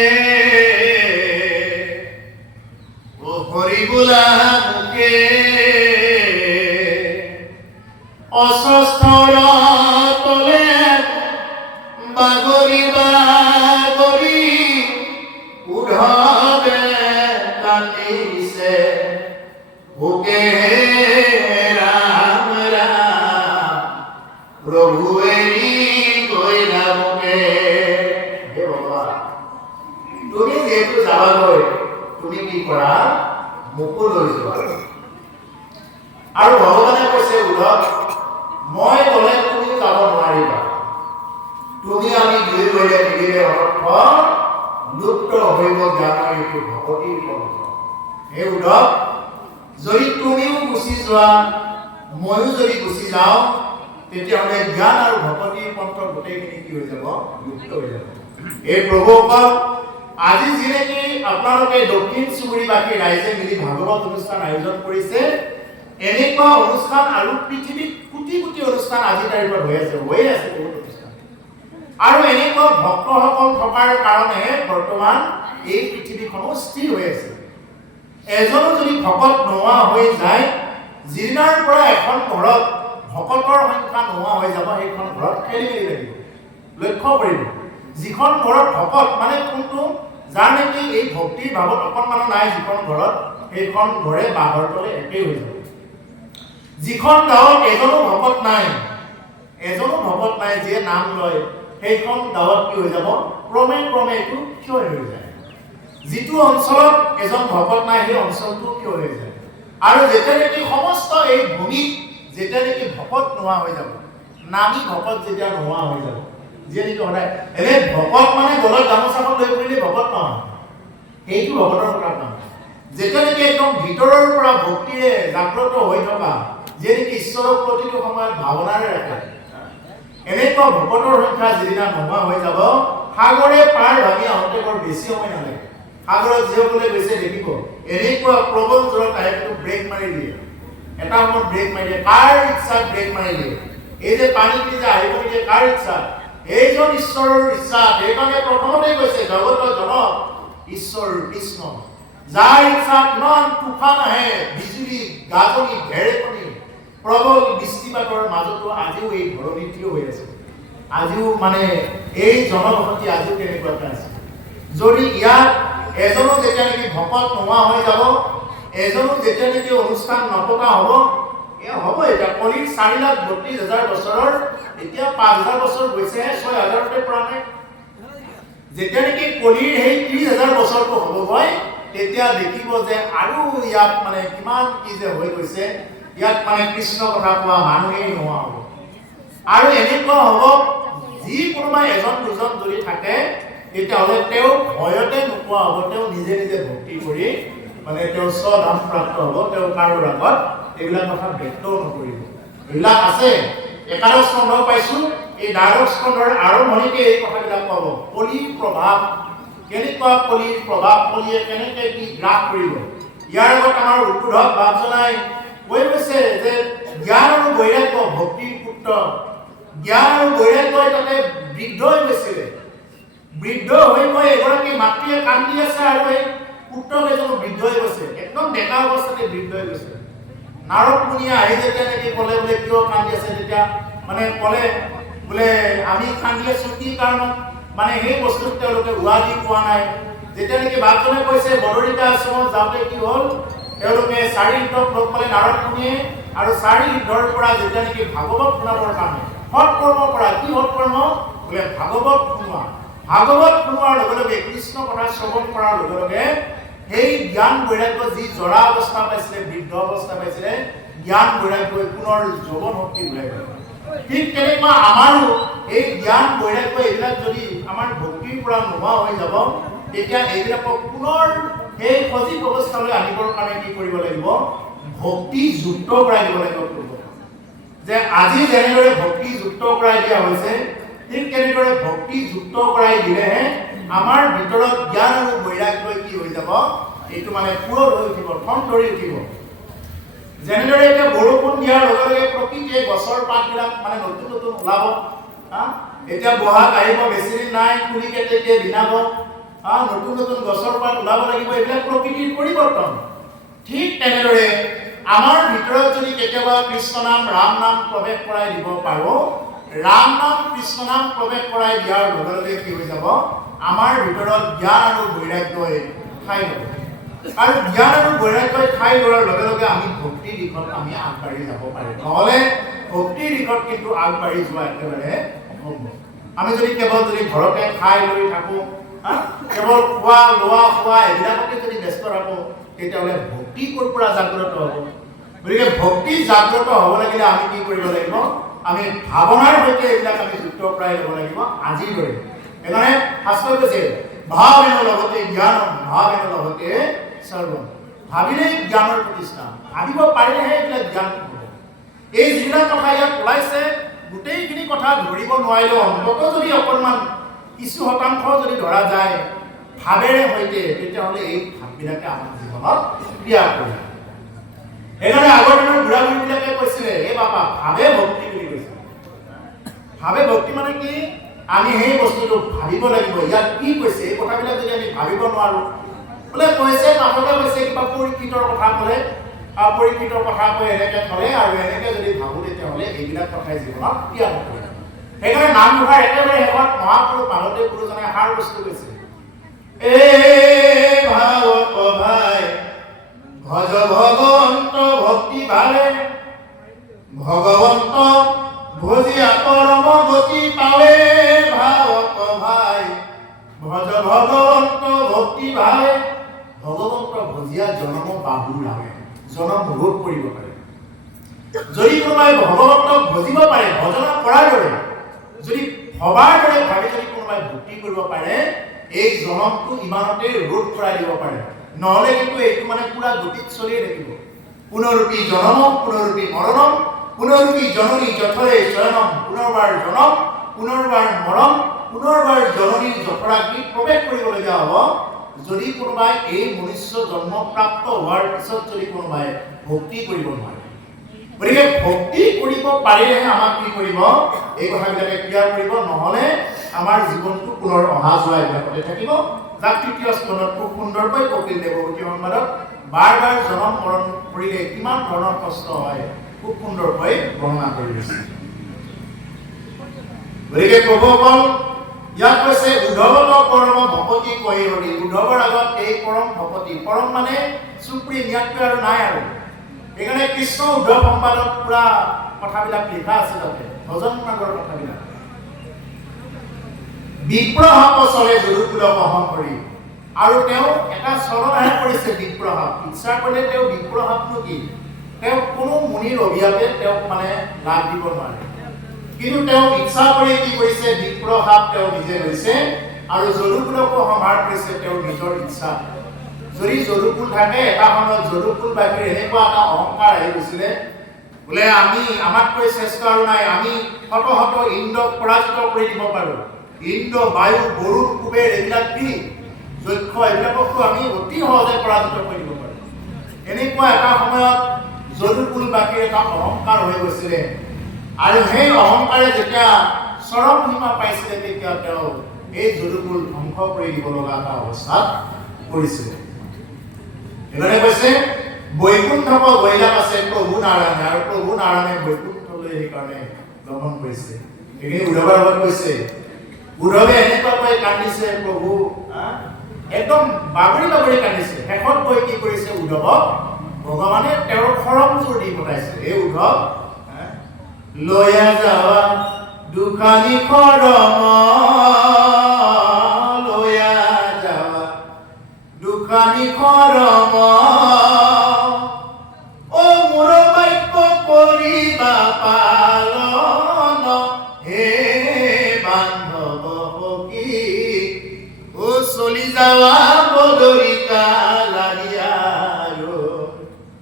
ও হৰি বোলা মোকে। অস্বস্থৰ তলে বাগৰি বাগৰি উদ্ধৱে কান্দিছে, ভোকে ৰাম ৰাম নলইলা মোকে হে ভগৱান তুমি যেহেতু যাবাগৈ তুমি কি কৰা মোকো লৈ যোৱা আৰু ভগৱানে কৈছে উদ্ধৱ মই গ'লে তুমি যাব নোৱাৰিবা তুমি আমি দুই গ'লে নিদিলে অৰ্থ লুপ্ত হৈব জ্ঞানৰ এইটো ভকতিৰ পন্থ হে উদ্ধৱ যদি তুমিও গুচি যোৱা ময়ো যদি গুচি যাওঁ তেতিয়াহ'লে জ্ঞান আৰু ভকতিৰ পন্থ গোটেইখিনি কি হৈ যাব লুপ্ত হৈ যাব এই প্ৰভুসকল আজি যেনেকি আপোনালোকে দক্ষিণ চুবুৰীবাসী ৰাইজে মিলি ভাগৱত অনুষ্ঠান আয়োজন কৰিছে এনেকুৱা অনুষ্ঠান আৰু পৃথিৱীত কোটি কোটি অনুষ্ঠান আজি তাৰিখত হৈ আছে বহুত অনুষ্ঠান আৰু এনেকুৱা ভক্তসকল থকাৰ কাৰণে বৰ্তমান এই পৃথিৱীখনো স্থিৰ হৈ আছে এজনো যদি ভকত নোহোৱা হৈ যায় যিদিনাৰ পৰা এখন ঘৰত ভকতৰ সংখ্যা নোহোৱা হৈ যাব সেইখন ঘৰত খেলি মেলি লাগিব লক্ষ্য কৰিব যিখন ঘৰত ভকত মানে কোনটো যাৰ নেকি এই ভক্তিৰ ভাৱত অকণমানো নাই যিখন ঘৰত সেইখন ঘৰে বাঁহৰ তলে একেই হৈ যাব যিখন গাঁৱত এজনো ভকত নাই যিয়ে নাম লয় সেইখন গাঁৱত কি হৈ যাব ক্ৰমে এইটো ক্ষয় হৈ যায় যিটো অঞ্চলত এজন ভকত নাই সেই অঞ্চলটো ক্ষয় হৈ যায় আৰু যেতিয়া নেকি সমস্ত এই ভূমিত যেতিয়া নেকি ভকত নোহোৱা হৈ যাব নামী ভকত যেতিয়া নোহোৱা হৈ যাব যিয়ে নেকি সদায় এনে ভকত মানে গলত গামোচাখন লৈ ফুৰিলে ভকত নহয় সেইটো ভকতৰ কথা নহয় যেতিয়া নেকি একদম ভিতৰৰ পৰা ভক্তিৰে জাগ্ৰত হৈ থকা যিয়ে নেকি ঈশ্বৰৰ প্ৰতিটো সময়ত ভাৱনাৰে ৰাখে এনেকুৱা ভকতৰ সংখ্যা যিদিনা নোহোৱা হৈ যাব সাগৰে পাৰ ভাঙি আহোঁতে বৰ বেছি সময় নালাগে সাগৰত যিসকলে গৈছে দেখিব এনেকুৱা প্ৰবল জোৰত আহে কিন্তু ব্ৰেক মাৰি দিয়ে এটা সময়ত ব্ৰেক মাৰি দিয়ে কাৰ ইচ্ছাত ব্ৰেক মাৰি দিয়ে এই যে পানীখিনি যে আহিব নিদিয়ে কাৰ ইচ্ছা এইজন ঈশ্বৰৰ ইচ্ছা সেইকাৰণে প্ৰথমতে কৈছে জগত জনক ঈশ্বৰ কৃষ্ণ যাৰ ইচ্ছাত ইমান তুফান আহে বিজুলী গাজনি ঢেৰেকনি প্ৰবল বৃষ্টিপাতৰ মাজতো আজিও এই ধৰণী থিয় হৈ আছে আজিও মানে এই জনবসতি আজিও কেনেকুৱাকৈ আছে যদি ইয়াত এজনো যেতিয়া নেকি ভকত নোহোৱা হৈ যাব এজনো যেতিয়া নেকি অনুষ্ঠান নপতা হ'ব হ'ব এতিয়া কলিৰ 4,32,000 বছৰৰ এতিয়া 5,000 বছৰ গৈছেহে 6,000তে পৰা নাই যেতিয়া নেকি কলিৰ সেই 30,000 বছৰটো হ'বগৈ তেতিয়া দেখিব যে আৰু ইয়াত মানে কিমান কি যে হৈ গৈছে ইয়াত মানে কৃষ্ণ কথা কোৱা মানুহেই নোহোৱা হ'ব আৰু এনেকুৱা হ'ব যি কোনোবাই এজন দুজন যদি থাকে তেতিয়াহ'লে তেওঁ ভয়তে নোপোৱা হ'ব তেওঁ নিজে ভক্তি কৰি মানে তেওঁ স্বধাম প্ৰাপ্ত হ'ব তেওঁ কাৰোৰ আগত এইবিলাক কথা ব্যক্তও নকৰিব এইবিলাক আছে একাদশ স্কন্ধ পাইছোঁ এই দ্বাদশ স্কন্ধৰ আৰম্ভণিতে এই কথাবিলাক পাব কলিৰ প্ৰভাৱ কেনেকুৱা কলিৰ প্ৰভাৱ কলিয়ে কেনেকৈ কি গ্ৰাস কৰিব ইয়াৰ আগত আমাৰ উদ্বোধক বাপজনাই কৈ গৈছে যে জ্ঞান আৰু বৈৰাগ্য ভক্তিৰ পুত্ৰ জ্ঞান আৰু বৈৰাগ্যই তাতে বৃদ্ধ হৈ গৈছিলে বৃদ্ধ হৈ গৈ এগৰাকী মাতৃয়ে কান্দি আছে আৰু এই পুত্ৰকেইজনো বৃদ্ধ হৈ গৈছে একদম ডেকা অৱস্থাতে বৃদ্ধ হৈ গৈছে নাৰদ মুনিয়ে আহি যেতিয়া নেকি ক'লে বোলে কিয় কান্দি আছে তেতিয়া মানে ক'লে বোলে আমি কান্দি আছোঁ কি কাৰণত মানে সেই বস্তুটো তেওঁলোকে উৱা দি পোৱা নাই যেতিয়া নেকি বাপজনে কৈছে বদৰিকা আশ্ৰমত যাওঁতে কি হ'ল তেওঁলোকে 4 ইদ্ধক লগ পালে নাৰদ মুনিয়ে আৰু 4 ইদ্ধৰ পৰা যেতিয়া নেকি ভাগৱত শুনাবৰ কাৰণে সৎকৰ্ম কৰা কি সৎকৰ্ম বোলে ভাগৱত শুনোৱাৰ লগে লগে কৃষ্ণ কথা শ্ৰৱণ কৰাৰ লগে লগে সেই জ্ঞান বৈৰাগ্য যি জৰা অৱস্থা পাইছিলে বৃদ্ধ অৱস্থা পাইছিলে জ্ঞান বৈৰাগ্যই পুনৰ যৌৱন শক্তি ঘূৰাই পায় ঠিক তেনেকুৱা আমাৰো এই জ্ঞান বৈৰাগ্য এইবিলাক যদি আমাৰ ভক্তিৰ পৰা নোহোৱা হৈ যাব তেতিয়া এইবিলাকক পুনৰ সেই সজীৱ অৱস্থালৈ আনিবৰ কাৰণে কি কৰিব লাগিব ভক্তি যুক্ত কৰাই দিব লাগিব যে আজি যেনেদৰে ভক্তি যুক্ত কৰাই দিয়া হৈছে ঠিক তেনেদৰে ভক্তি যুক্ত কৰাই দিলেহে আমাৰ ভিতৰত জ্ঞান আৰু বৈৰাগ্য কি হৈ যাব এইটো মানে পূৰণ হৈ উঠিব ঠন ধৰি উঠিব যেনেদৰে এতিয়া বৰষুণ দিয়াৰ লগে লগে প্ৰকৃতিয়ে গছৰ পাতবিলাক মানে নতুন ওলাব এতিয়া বহাগ আহিব বেছি দিন নাই কুলি কেতেকীয়ে বিনাব নতুন গছৰ পাত ওলাব লাগিব এইবিলাক প্ৰকৃতিৰ পৰিৱৰ্তন ঠিক তেনেদৰে আমাৰ ভিতৰত যদি কেতিয়াবা কৃষ্ণ নাম ৰাম নাম প্ৰৱেশ কৰাই দিব পাৰোঁ ৰাম নাম কৃষ্ণ নাম প্ৰৱেশ কৰাই দিয়াৰ লগে লগে কি হৈ যাব আমাৰ ভিতৰত জ্ঞান আৰু বৈৰাগ্যই ঠাই ল'ব আৰু জ্ঞান আৰু বৈৰাগ্যই ঠাই লোৱাৰ লগে লগে আমি ভক্তিৰ দিশত আমি আগবাঢ়ি যাব পাৰিম নহ'লে ভক্তিৰ দিশত কিন্তু আগবাঢ়ি যোৱা একেবাৰে অসম্ভৱ আমি যদি কেৱল যদি ঘৰতে খাই লৈ থাকো, কেৱল খোৱা লোৱা এইবিলাকতে যদি ব্যস্ত থাকো, তেতিয়াহ'লে ভক্তি ক'ৰ পৰা জাগ্ৰত হ'ব? গতিকে ভক্তি জাগ্ৰত হ'ব লাগিলে আমি কি কৰিব লাগিব? আমি ভাৱনাৰ সৈতে এইবিলাক আমি যুক্ত প্ৰায় ল'ব লাগিব আজিৰ দৰে। সেইকাৰণে শাস্ত্ৰই কৈছে ভাৱেন লগতে জ্ঞানম, ভাৱেন লগতে সৰ্বম। ভাবিলেই জ্ঞানৰ প্ৰতিষ্ঠা, ভাবিব পাৰিলেহে এইবিলাক জ্ঞান হ'ব। এই যিবিলাক কথা ইয়াত ওলাইছে, গোটেইখিনি কথা ধৰিব নোৱাৰিলেও অন্ততঃ যদি অকণমান কিছু শতাংশ যদি ধৰা যায় ভাৱেৰে সৈতে, তেতিয়াহ'লে এই ভাৱবিলাকে আমাৰ জীৱনত ক্ৰিয়া কৰে। সেইকাৰণে আগৰ দিনৰ বুঢ়া বুঢ়ীবিলাকে কৈছিলে, এই বাবা ভাৱে ভক্তি বুলি কৈছিলে। ভাৱে ভক্তি মানে কি? আমি সেই বস্তুটো ভাবিব লাগিব, ইয়াত কি কৈছে, এই কথাবিলাক যদি আমি ভাবিব নোৱাৰো, বোলে কৈছে কাষতে কৈছে কিবা পৰীক্ষিতৰ কথা ক'লে, পৰীক্ষিতৰ কথা কৈ এনেকে থলে আৰু এনেকে যদি ভাবো, তেতিয়াহ'লে এইবিলাক কথাই জীৱনত ক্ৰিয়া নকৰে। সেইকাৰণে নামঘোষাৰ একেবাৰে শেষত মহাপুৰুষ মাধৱদেৱ গুৰুজনে এষাৰ বস্তু কৈছে, এ ভাৱ ভাই ভজ ভগৱন্ত ভক্তি ভাৱে, ভগৱন্ত ভজিয়া পৰম গতি পাৱে। ভাৱ ভাই ভজ ভগৱন্ত ভক্তি ভাৱে, ভগৱন্ত ভজিয়া জনম বাহু লাগে, জনম ভোগ কৰিব পাৰে। যদি কোনোবাই ভগৱন্তক ভজিব পাৰে, ভজনা কৰাৰ দৰে, যদি ভবাৰ দৰে ভাবি যদি কোনোবাই ভক্তি কৰিব পাৰে, এই জনমটো ইমানতে ৰোধ কৰাই দিব পাৰে। নহ'লে কিন্তু এইটো মানে পুৰা গতিত চলিয়ে থাকিব। পুনৰূপী জনম পুনৰূপী মৰণম, পুনৰূপী জননী জঠৰে শয়নম, পুনৰবাৰ জনম পুনৰবাৰ মৰম, পুনৰবাৰ জননীৰ জঠৰাগ্নিত প্ৰৱেশ কৰিবলগীয়া হ'ব যদি কোনোবাই এই মনুষ্য জন্ম প্ৰাপ্ত হোৱাৰ পিছত যদি কোনোবাই ভক্তি কৰিব নোৱাৰে। গতিকে ভক্তি কৰিব পাৰিলেহে আমাক কি কৰিব? এই কথাবিলাকে ক্ৰিয়া কৰিব, নহ'লে আমাৰ জীৱনটো পুনৰ অহা যোৱা এইবিলাকতে থাকিব। যাক তৃতীয় স্কন্ধত খুব সুন্দৰকৈ কপিল দেৱভূতি সংবাদত বাৰ বাৰ জনম মৰণ কৰিলে কিমান ধৰণৰ কষ্ট হয় খুব সুন্দৰকৈ বৰ্ণনা কৰি দিছে। গতিকে প্ৰভুসকল ইয়াত কৈছে উদ্ধৱত পৰম ভকতি কহি হৰি। উদ্ধৱৰ আগত এই পৰম ভকতি, পৰম মানে সুপ্ৰিম, ইয়াতকৈ আৰু নাই আৰু। সেইকাৰণে কৃষ্ণ উদ্ধৱ সংবাদত পুৰা কথাবিলাক লিখা আছে তাতে, ভজন নাগৰ কথাবিলাক। বিপ্ৰভাৱ চলে যদুকুলক অহং কৰি, আৰু তেওঁ এটা চলনাহে কৰিছে বিপ্ৰভাৱ। ইচ্ছা কৰিলে তেওঁ বিপ্ৰভাৱনো কি? তেওঁ কোনো মুনিৰ অভিশাপে তেওঁক মানে লাভ দিব নোৱাৰে, কিন্তু তেওঁ ইচ্ছা কৰি কি কৰিছে? বিপ্ৰভাৱ তেওঁ নিজে লৈছে আৰু যদুকুলকো সম্ভাৰ কৰিছে তেওঁৰ নিজৰ ইচ্ছা। যদি যদুকুল থাকে, এটা সময়ত যদুকুলবাসীৰ এনেকুৱা এটা অহংকাৰ আহি গৈছিলে, বোলে আমাতকৈ শ্ৰেষ্ঠ আৰু নাই, আমি শত শত ইন্দ্ৰক পৰাজিত কৰি দিব পাৰো। ইন্দ্ৰ, বায়ু, বৰুণ, কুবেৰ এইবিলাক কি যক্ষ, এইবিলাককতো আমি অতি সহজে পৰাজিত কৰি দিব পাৰো। এনেকুৱা এটা সময়ত যদুকুলবাসীৰ এটা অহংকাৰ হৈ গৈছিলে, আৰু সেই অহংকাৰে যেতিয়া চৰম সীমা পাইছিলে, তেতিয়া তেওঁ এই যদুকুল ধ্বংস কৰি দিব লগা এটা অৱস্থাত পৰিছিলে। সেইকাৰণে কৈছে বৈকুণ্ঠক গৈলাপ আছে প্ৰভু নাৰায়ণে, আৰু প্ৰভু নাৰায়ণে বৈকুণ্ঠলৈ সেইকাৰণে গমন কৰিছে। সেইখিনি উদ্ধৱৰ আগত কৈছে। উদ্ধৱে এনেকুৱাকৈ কান্দিছে, প্ৰভু একদম বাগৰি বাগৰি কান্দিছে। শেষত গৈ কি কৰিছে? উদ্ধৱক ভগৱানে তেওঁৰ খৰমযোৰ দি পঠাইছে। এই উদ্ধৱ লয়া যাৱা দুখানি খৰম, লয়া যাৱা দুখানি খৰম, অ মোৰ বাক্য কৰিবা পালন, হে বান্ধৱ সখী, ও চলি যাৱা বদৰিকা লাগিয়া।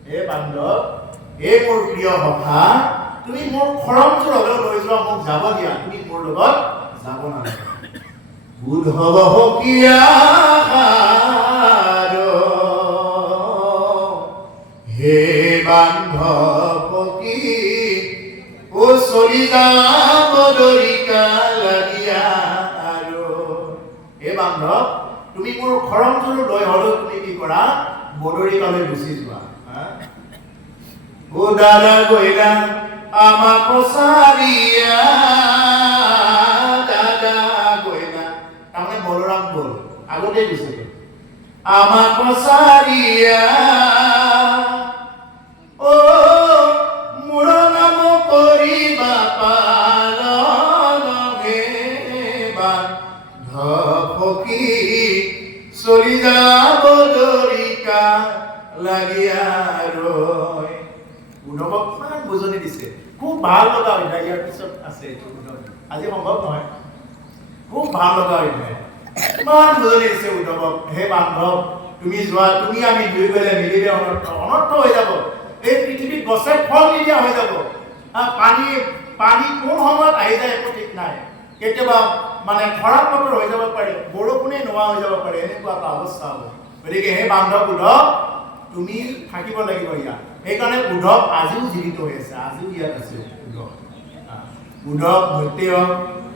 হে বান্ধৱ, হে মোৰ প্ৰিয় সখা, তুমি মোৰ খৰমযোৰ হ'লেও লৈ যোৱা, মোক যাব দিয়া, তুমি মোৰ লগত যাব নালাগে। উদ্ধৱ সখীয়া হে বান্ধৱ সখী, ও চলি যাৱা বদৰিকা লাগিয়া। হে বান্ধৱ, তুমি মোৰ খৰমযোৰ লৈ হ'লেও তুমি কি কৰা? বদৰিকালৈ গুচি যোৱা। ও দাদা গৈলা আমাক চাৰিয়া, দাদা গৈলা, তাৰমানে বলৰাম গ'ল, আগতে গুচি গ'ল। আমাক চাৰিয়া, ও মোৰ নাম কৰিবা পালন, হে ধপকি চলি যাব দৰিকা লাগিয়া ৰয়। উদ্ধৱক ইমান বুজনি দিছে, খুব ভাল লগা অধ্যায়। ইয়াৰ পিছত আছে আজি সম্ভৱ নহয়, খুব ভাল লগা অধ্যায়। ইমান বুজনি দিছে উদ্ধৱক, হে বান্ধৱ তুমি যোৱা, তুমি আমি দুই গ'লে মিলিলে অনৰ্থ হৈ যাব। এই পৃথিৱীত গছে ফল নিদিয়া হৈ যাব। পানী কোন সময়ত আহি যায় একো ঠিক নাই। কেতিয়াবা মানে খৰাং বতৰ হৈ যাব পাৰে, বৰষুণে নোহোৱা হৈ যাব পাৰে, এনেকুৱা এটা অৱস্থা হ'ব। গতিকে সেই বান্ধৱ উদ্ধৱ তুমি থাকিব লাগিব ইয়াত। সেইকাৰণে উদ্ধৱ আজিও জীৱিত হৈ আছে, আজিও ইয়াত আছে উদ্ধৱ, মৃত্যু,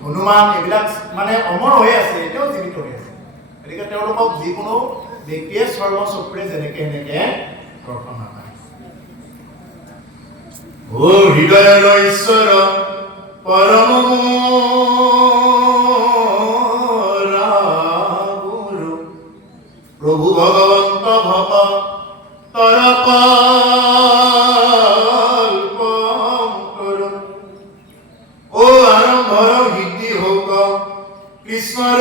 হনুমান এইবিলাক মানে অমৰ হৈ আছে, এতিয়াও জীৱিত হৈ আছে। গতিকে তেওঁলোকক যিকোনো ব্যক্তিয়ে সৰ্বচকুৰে যেনেকে সেনেকে প্ৰাৰ্থনা কৰে। ও হৃদয়ৰ ঈশ্বৰ পৰম গুৰু প্ৰভু ভগৱন্ত ভক্তৰ কল্পঙ্কৰু। ও আৰম্ভৰ সিদ্ধি হওক কৃষ্ণৰ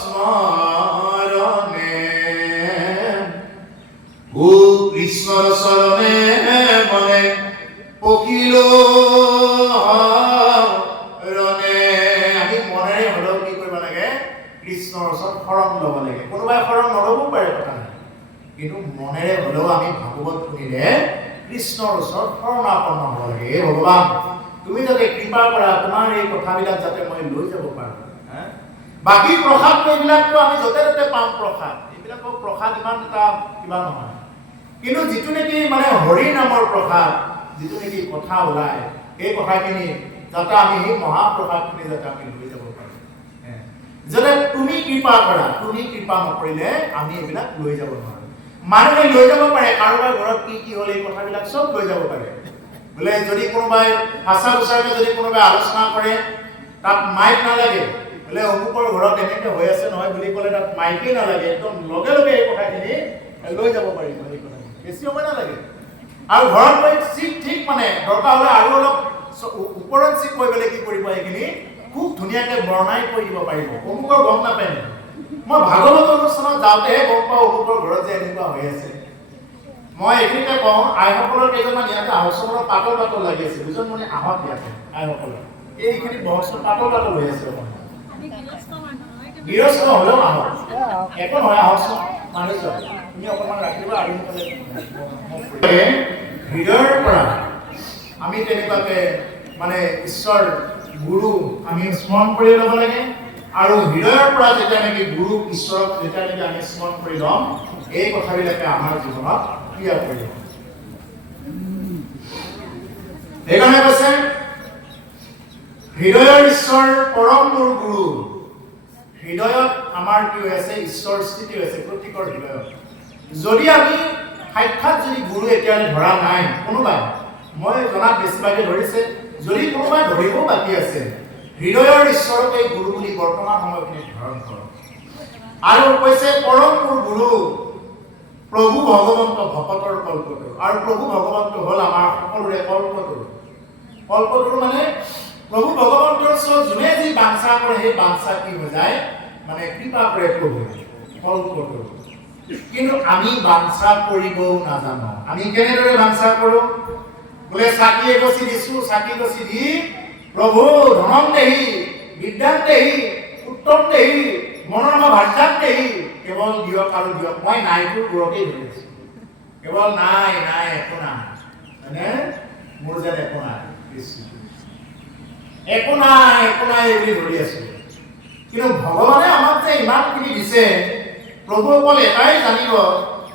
স্মৰণে। ও কৃষ্ণৰ চৰণে মনে পকিল ৰণে। আমি মনেৰে হ'লেও কি কৰিব লাগে? কৃষ্ণৰ ওচৰত শৰণ ল'ব লাগে। কোনোবাই শৰণ নল'বও পাৰে, কথা নাই, কিন্তু মনেৰে হ'লেও আমি ভাগৱত শুনিলে কৃষ্ণৰ ওচৰত শৰণাপন্ন হ'ব লাগে। হে ভগৱান, তুমি যাতে কৃপা কৰা, তোমাৰ এই কথাবিলাক যাতে মই লৈ যাব পাৰোঁ। বাকী প্ৰসাদ এইবিলাকতো আমি য'তে ত'তে পাম প্ৰসাদ, এইবিলাকৰ প্ৰসাদ ইমান এটা কিবা নহয়, কিন্তু যিটো নেকি মানে হৰি নামৰ প্ৰসাদ, যিটো নেকি কথা ওলায়, সেই কথাখিনি যাতে আমি সেই মহাপ্ৰসাদখিনি যাতে আমি লৈ যাব পাৰোঁ। যাতে তুমি কৃপা কৰা, তুমি কৃপা নকৰিলে আমি এইবিলাক লৈ যাব নোৱাৰোঁ। মানুহে লৈ যাব পাৰে, কাৰোবাৰ ঘৰত কি কি হ'ল এই কথাবিলাক চব লৈ যাব পাৰে। বোলে যদি কোনোবাই আচাৰ উচাৰকে যদি কোনোবাই আলোচনা কৰে, তাত মাইক নালাগে, বোলে অমুকৰ ঘৰত এনেকে হৈ আছে নহয় বুলি ক'লে তাত মাইকেই নালাগে, একদম লগে লগে এই কথাখিনি লৈ যাব পাৰিব। এই কথা বেছি সময় নালাগে। আৰু ঘৰত গৈ ঠিক মানে দৰকাৰ হ'লে আৰু অলপ ওপৰঞ্চি কৈ পেলাই কি কৰিব, এইখিনি খুব ধুনীয়াকে বৰ্ণাই কৈ দিব পাৰিব। অমুকৰ গম নাপায়। মই ভাগৱত অনুষ্ঠানত যাওঁতেহে গম পাওঁ অমুকৰ ঘৰত যে এনেকুৱা হৈ আছে। মই এইখিনিতে কওঁ, আইসকলৰ কেইজনমান ইয়াতে আহচনৰ পাতল পাতল লাগি আছে, দুজন মানে আহক ইয়াতে আইসকলৰ এইখিনি বহচোন পাতল পাতল হৈ আছে। গৃহস্থ হ'লেও আহক, একো নহয়, আহচোন মানুহজন তুমি অকণমান ৰাখিবা। আৰু হৃদয়ৰ পৰা আমি তেনেকুৱাকে মানে ঈশ্বৰ গুৰু আমি স্মৰণ কৰি ল'ব লাগে। আৰু হৃদয়ৰ পৰা যেতিয়া নেকি গুৰু ঈশ্বৰক যেতিয়া নেকি আমি স্মৰণ কৰি ল'ম, এই কথাবিলাকে আমাৰ জীৱনত ক্ৰিয়া কৰিব। সেইকাৰণে কৈছে হৃদয়ৰ ঈশ্বৰ পৰম মোৰ গুৰু। হৃদয়ত আমাৰ কি হৈ আছে? ঈশ্বৰ স্থিতি হৈছে প্ৰত্যেকৰ হৃদয়ত। যদি আমি সাক্ষাৎ যদি গুৰু এতিয়ালৈ ধৰা নাই, কোনোবাই মই জনাত বেছিভাগে ধৰিছে, যদি কোনোবাই ধৰিবও বাকী আছে, হৃদয়ৰ ঈশ্বৰক এই গুৰু বুলি বৰ্তমান সময়খিনিত ধাৰণ কৰক। আৰু কৈছে পৰম মোৰ গুৰু প্ৰভু ভগৱন্ত ভকতৰ কল্পতৰু। আৰু প্ৰভু ভগৱন্ত হ'ল আমাৰ সকলোৰে কল্পতৰু। কল্পতৰু মানে প্ৰভু ভগৱন্তৰ ওচৰত যোনে যি বাঞ্ছা কৰে, সেই বাঞ্ছা কি হৈ যায়? মানে কৃপা কৰে প্ৰভু কল্পতৰু। কিন্তু আমি বাঞ্ছা কৰিবও নাজানো। আমি কেনেদৰে বাঞ্ছা কৰোঁ? বোলে চাকি এগছি দিছোঁ, চাকি গছি দি প্ৰভু ধনম দেহি, বিদ্যান দেহি, উত্তম দেহি, মনোৰমা ভাৰ্যান দেহি, কেৱল দিয়ক আৰু দিয়ক। মই নাইটোৰ ঘৰতেই ধৰি আছোঁ, কেৱল নাই নাই একো নাই, মানে মোৰ যেন একো নাই, একো নাই একো নাই বুলি ধৰি আছোঁ। কিন্তু ভগৱানে আমাক যে ইমানখিনি দিছে, প্ৰভু অকল এটাই জানিব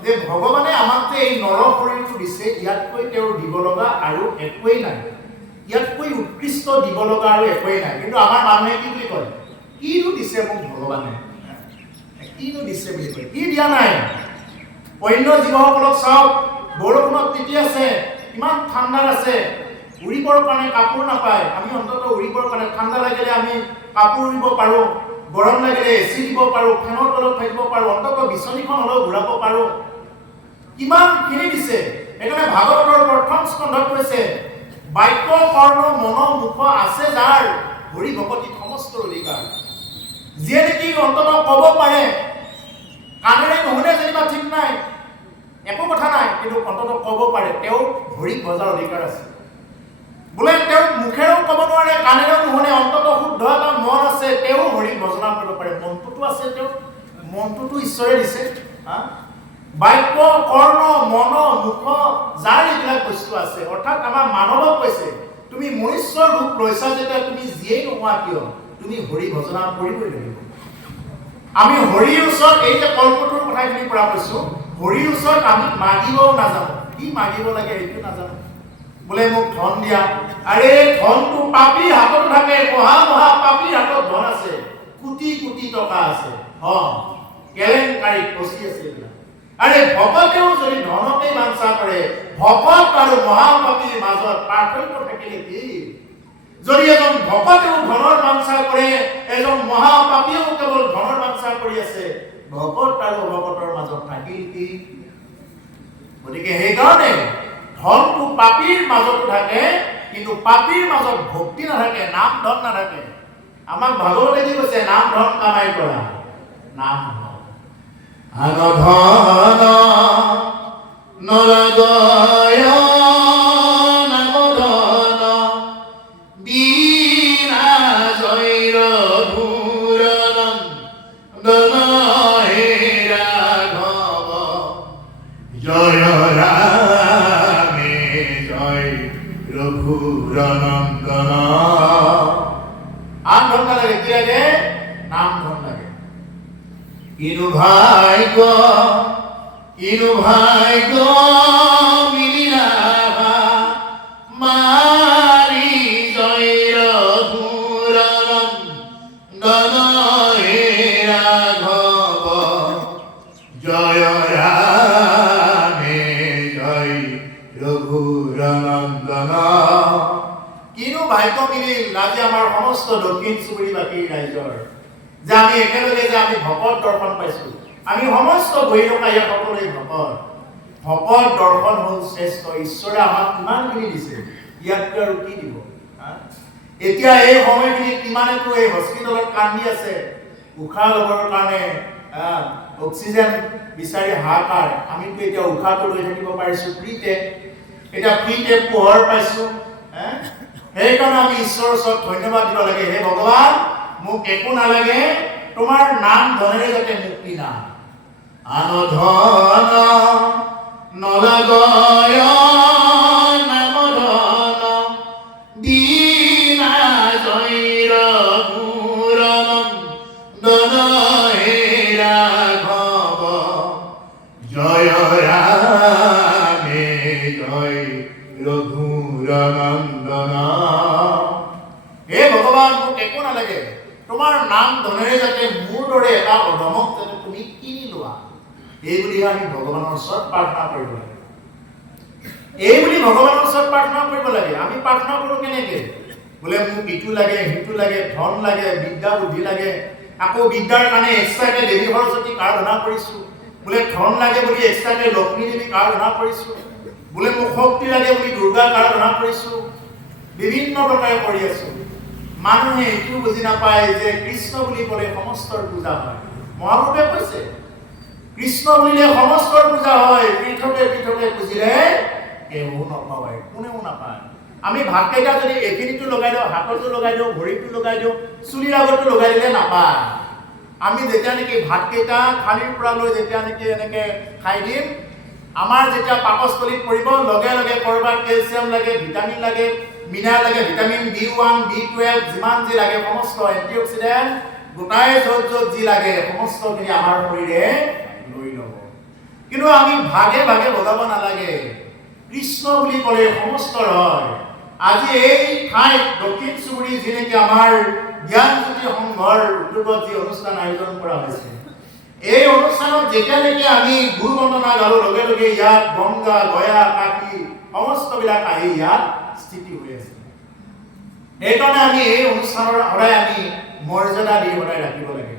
যে ভগৱানে আমাক যে এই নৰ শৰীৰটো দিছে, ইয়াতকৈ তেওঁৰ দিব লগা আৰু একোৱেই নাই, ইয়াতকৈ উৎকৃষ্ট দিব লগা আৰু একোৱেই নাই। কিন্তু আমাৰ মানুহে কি বুলি কয়? কিনো দিছে মোক ভগৱানে, কিনো দিছে বুলি কয়, কি দিয়া নাই? অন্য জীৱসকলক চাওক, বৰষুণত তিতি আছে, ইমান ঠাণ্ডাত আছে, উৰিবৰ কাৰণে কাপোৰ নাপায়। আমি অন্ততঃ উৰিবৰ কাৰণে ঠাণ্ডা লাগিলে আমি কাপোৰ উৰিব পাৰোঁ, গৰম লাগিলে এচি দিব পাৰোঁ, ফেনৰ তলত থাকিব পাৰোঁ, অন্ততঃ বিচনীখন হ'লেও ঘূৰাব পাৰোঁ। কিমানখিনি দিছে। সেইকাৰণে ভাগৱতৰ প্ৰথম স্কন্ধত কৈছে, বাক্য কৰ্ণ মন মুখ আছে যাৰ, হৰি ভকতি সমস্তৰ অধিকাৰ। যিয়ে নেকি অন্ততঃ ক'ব পাৰে, কাণেৰে নুশুনে যেনিবা ঠিক নাই, একো কথা নাই, কিন্তু অন্ততঃ ক'ব পাৰে তেওঁ হৰিক ভজাৰ অধিকাৰ আছে। বোলে তেওঁ মুখেৰেও ক'ব নোৱাৰে, কাণেৰেও নুশুনে, অন্ততঃ শুদ্ধ এটা মন আছে, তেওঁ হৰিক ভজনা কৰিব পাৰে। মনটোতো আছে, তেওঁৰ মনটোতো ঈশ্বৰে দিছে। বাক্য, কৰ্ণ, মন, মুখ, যাৰ এইবিলাক বস্তু আছে, অৰ্থাৎ আমাৰ মানৱক কৈছে তুমি মনুষ্যৰ ৰূপ লৈছা যেতিয়া তুমি যিয়েই নোহোৱা কিয় তুমি হৰি ভজনা কৰিবই লাগিব। আমি হৰিৰ ওচৰত এই যে কল্পটোৰ কথাখিনিৰ পৰা কৈছো, হৰিৰ ওচৰত আমি মাগিবও নাজানো, কি মাগিব লাগে সেইটো নাজানো। বোলে মোক ধন দিয়া, আৰে ধনটো পাপীৰ হাতত থাকে, মহা মহা পাপীৰ হাতত ধন আছে, কোটি কোটি টকা আছে, কেলেংকাৰীত ফচি আছে এইবিলাক। আৰে ভকতেও যদি ধনকেই বাঞ্ছা কৰে, ভকত আৰু মহাপাপীৰ মাজত পাৰ্থক্য থাকিলে কি? যদি এজন ভকতেও ধনৰ বাঞ্ছা কৰে, এজন মহাপাপীয়েও কেৱল ধনৰ বাঞ্ছা কৰি আছে, ভকত আৰু অভকতৰ মাজত থাকিল কি? গতিকে সেইকাৰণে ধনটো পাপীৰ মাজত থাকে, কিন্তু পাপীৰ মাজত ভক্তি নাথাকে, নাম ধন নাথাকে। আমাক ভাগৱতে কি কৈছে? নাম ধন কামাই কৰা, নাম ধন ধন নৰদয় নাম ধন বিনা জৈৰ ভূৰণম দন হে ৰাঘৱ জয় ৰামে জয় ৰঘুৰনন্দন। আন ধন লাগে, কি লাগে? নাম ধন লাগে। ইনু ভাগ্য মিলিলা মাৰি জয় ৰঘুৰনম দন হে ৰাঘৱ জয় ৰামে জয় ৰঘুৰনন্দন। কিনো ভাগ্য মিলিল আজি আমাৰ সমস্ত দক্ষিণ চুবুৰীবাসীৰ ৰাইজৰ, যে আমি একেলগে যে আমি ভকত দৰ্শন পাইছো। আমি সমস্ত বৈৰকা ইয়াত সকলোৱে ভকত। ভকত দৰ্শন হ'ল শ্ৰেষ্ঠ। ঈশ্বৰে আমাক কিমানখিনি দিছে, ইয়াতকৈ আৰু কি দিব? এতিয়া এই সময়খিনিত কিমানেতো এই হস্পিটেলত কান্দি আছে, উশাহ ল'বৰ কাৰণে অক্সিজেন বিচাৰি হাহাকাৰ। আমিতো এতিয়া উশাহটো লৈ থাকিব পাৰিছো ফ্ৰীতে, এতিয়া ফ্ৰীতে পোহৰ পাইছো। সেইকাৰণে আমি ঈশ্বৰৰ ওচৰত ধন্যবাদ দিব লাগে, হে ভগৱান মোক একো নালাগে, তোমাৰ নাম ধনেৰে যাতে মুক্তি না। আন ধন নলগয় নাম ধন বিনা জৈৰ ভূৰণম দন হে ৰাঘৱ জয় ৰামে জয় ৰঘুৰনন্দন। হে ভগৱান মোক একো নালাগে, তোমাৰ নাম ধনেৰে যাতে মোৰ দৰে এটা অধমক যাতে তুমি কিনি লোৱা, এই বুলি আমি ভগৱানৰ ওচৰত প্ৰাৰ্থনা কৰিব লাগে। এই বুলি ভগৱানৰ ওচৰত প্ৰাৰ্থনা কৰিব লাগে। আমি প্ৰাৰ্থনা কৰো কেনেকে? বোলে মোক ইটো লাগে, সিটো লাগে, ধন লাগে, বিদ্যা বুদ্ধি লাগে, আকৌ বিদ্যাৰ কাৰণে এক্সট্ৰাকে দেৱী সৰস্বতীক আৰাধনা কৰিছো, বোলে ধন লাগে বুলি এক্সট্ৰাকে লক্ষ্মী দেৱীক আৰাধনা কৰিছো, বোলে মোক শক্তি লাগে বুলি দুৰ্গাক আৰাধনা কৰিছো, বিভিন্ন প্ৰকাৰে কৰি আছো। মানুহে এইটো বুজি নাপায় যে কৃষ্ণ বুলি ক'লে সমস্তৰ পূজা হয়। মহাপুৰুষে কৈছে কৃষ্ণ বুলিলে সমস্তৰ পূজা হয়, পৃথকে পৃথকে বুজিলে কেউ নাপায়, কোনেও নাপায়। আমি ভাতকেইটা যদি এইখিনিতো লগাই দিওঁ, হাততো লগাই দিওঁ, ভৰিতো লগাই দিওঁ, চুলিৰ আগতো লগাই দিলে নাপায়। আমি যেতিয়া নেকি ভাতকেইটা থালিৰ পৰা লৈ যেতিয়া নেকি এনেকে খাই দিম, আমাৰ যেতিয়া পাকস্থলীত পৰিব, লগে লগে কৰবাত কেলছিয়াম লাগে, ভিটামিন লাগে, মিনাৰেল লাগে, ভিটামিন B1, B12 যিমান যি লাগে, সমস্ত এন্টিঅক্সিডেন্ট গোটাই য'ত য'ত যি লাগে সমস্তখিনি আমাৰ শৰীৰে লৈ ল'ব। কিন্তু আমি ভাগে ভাগে বজাব নালাগে। কৃষ্ণ বুলি ক'লে সমস্তৰ হয়। আজি এই ঠাইত দক্ষিণ চুবুৰী যি নেকি আমাৰ জ্ঞানজ্যোতি সংঘৰ উদ্যোগত যি অনুষ্ঠান আয়োজন কৰা হৈছে, এই অনুষ্ঠানত যেতিয়া নেকি আমি গুৰু বন্দনা গালো, লগে লগে ইয়াত গংগা, গয়া, কাকি সমস্তবিলাক আহি ইয়াত স্থিতি হৈ আছে। সেইকাৰণে আমি এই অনুষ্ঠানৰ সদায় আমি মৰ্যাদা দি সদায় ৰাখিব লাগে।